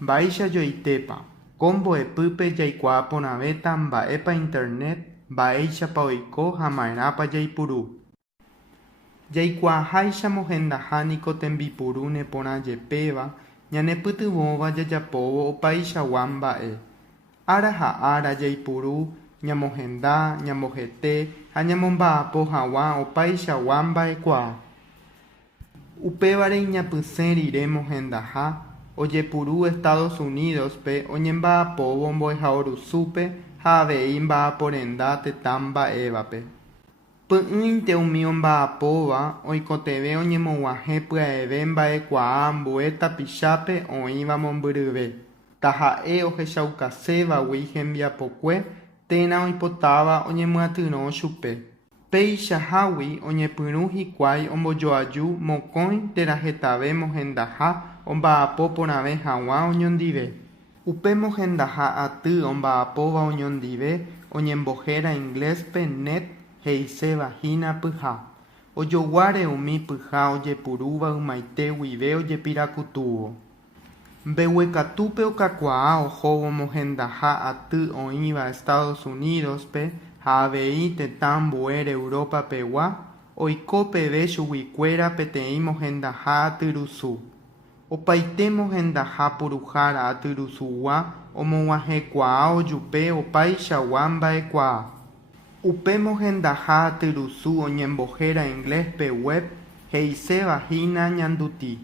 Mba'éicha joitépa, ko mbo'epýpe jaikuaa porãvéta mba'épa internet, mba'éichapa oiko ha ma'erãpa jaipuru. Jaikuaaháicha mohendaha niko tembipuru neporãjepéva, ñanepytyvõva jajapóvo opaichagua mba'e. Ára ha ára jaipuru, ñamohenda, ñambohete ha ñamomba'apo hag̃ua opaichagua mba'ekuaa. Upévare iñapysẽ rire mohendaha ojepuru Estados Unidos-pe oñemba'apóvo mbo'ehaorusúpe ha avei mba'aporenda tetã mba'évape. Py'ỹinte umi omba'apóva oikotevẽ oñemog̃uahẽ pya'eve mba'ekuaa ambue tapichápe oĩva mombyryve. Taha'e ohechaukasevagui hembiapokue térã oipotáva oñemyatyrõ chupe. Peichahágui oñepyrũ hikuái ombojoaju mokõi terahetave mohendaha omba'apo porãve hag̃ua oñondive. Upe mohendaha aty omba'apóva oñondive oñembohéra ingléspe net he'isevahína pyha. Ojoguáre umi pyha ojeporúva ymaite guive ojepirakutúvo. Mbeguekatúpe okakuaa ohóvo mohendaha aty oĩva Estados Unidos-pe ha avei tetã ambuére Europa pegua oiko peve chuguikuéra peteĩ mohendaha atyrusu. Opaite mohendaha puruhára atyrusugua omog̃uahẽkuaa ojupe opaichagua mba'ekuaa. Upe mohendaha atyrusu oñembohéra ingléspe web he'isevahína ñanduti.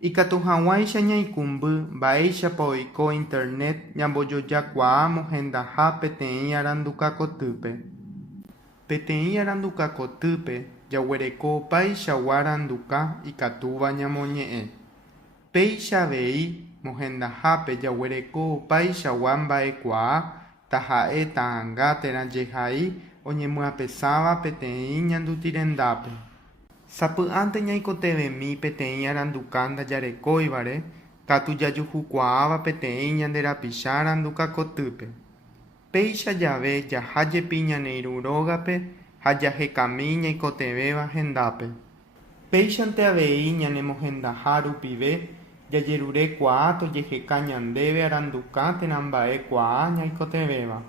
Ikatu hag̃uáicha ñaikumby mba'éichapa oiko internet ñambojojakuaa mohendaha peteĩ arandukakotýpe. Peteĩ arandukakotýpe jaguereko opaichagua aranduka ikatúva ñamoñe'ẽ. Péicha avei mohendahápe jaguereko opaichagua mba'ekuaa taha'e ta'ãnga térãjehai oñemyapesãva peteĩ ñandutirendápe. Sapy'ánte ñaikotevẽmi peteĩ aranduka ndajarekóivare katu jajuhukuaáva peteĩ ñanderapicha arandukakotýpe. Péicha jave jahájepi ñaneirũ rógape ha jahekami ñaikotevéva hendápe. Péichante avei ñanemohendaha rupive jajerurekuaa tojeheka ñandéve aranduka térã mba'ekuaa ñaikotevéva.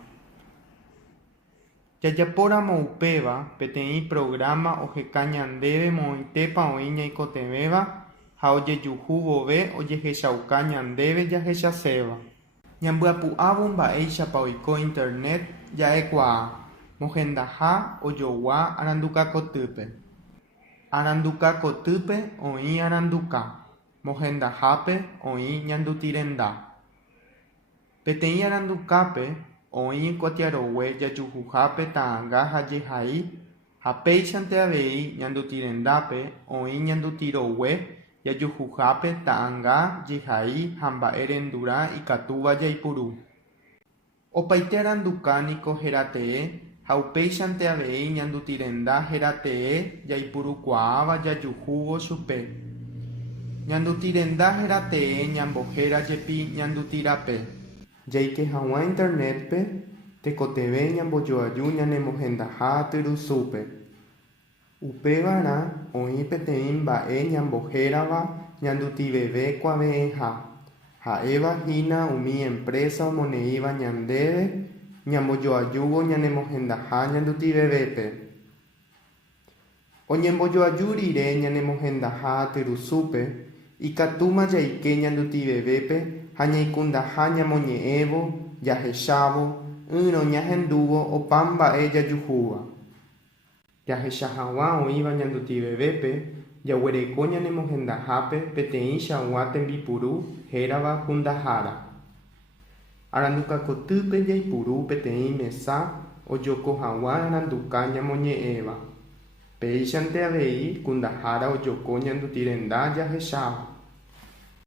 Jajapóramo upéva peteĩ programa oheka ñandéve moõitépa oĩ ñaikotevéva ha ojejuhu vove ojehechauka ñandéve jahechaséva. Ñambyapy'ávo mba'éichapa oiko internet ja'ekuaa mohendaha ojogua arandukakotýpe. Arandukakotýpe oĩ aranduka. Mohendahápe oĩ ñandutirenda. Peteĩ arandukápe oĩ kotiarogue jajuhuhápe ta'ãnga ha jehai ha péichante avei ñandutirendápe oĩ ñandutirogue jajuhuhápe ta'ãnga jehai ha mba'e rendura ikatúva jaipuru. Opaite aranduka niko heratee ha upéichante avei ñandutirenda heratee jaipurukuaáva jajuhúvo chupe. Ñandutirenda heratee ñambohéra jepi ñandutirape. Jaike hag̃ua internetpe tekotevẽ ñambojoaju ñanemohendaha atyrusúpe. Upévarã oĩ peteĩ mba'e ñambohérava ñandutiveve kuave'ẽha. Ha'evahína umi empresa omoneĩva ñandéve ñambojoajúvo ñanemohendaha ñandutivevépe. Oñembojoaju rire ñanemohendaha atyrusúpe ikatúma jaike ñandutivevépe ha ñaikundaha ñamoñe'ẽvo jahechávo yrõ ñahendúvo opa mba'e jajuhúva. Jahecha hag̃ua oĩva ñandutivevépe jaguereko ñanemohendahápe peteĩ chagua tembipuru hérava kundahára. Arandukakotýpe jaipuru peteĩ mesa ojoko hag̃ua aranduka ñamoñe'ẽva. Péichante avei kundahára ojoko ñandutirenda jahecháva.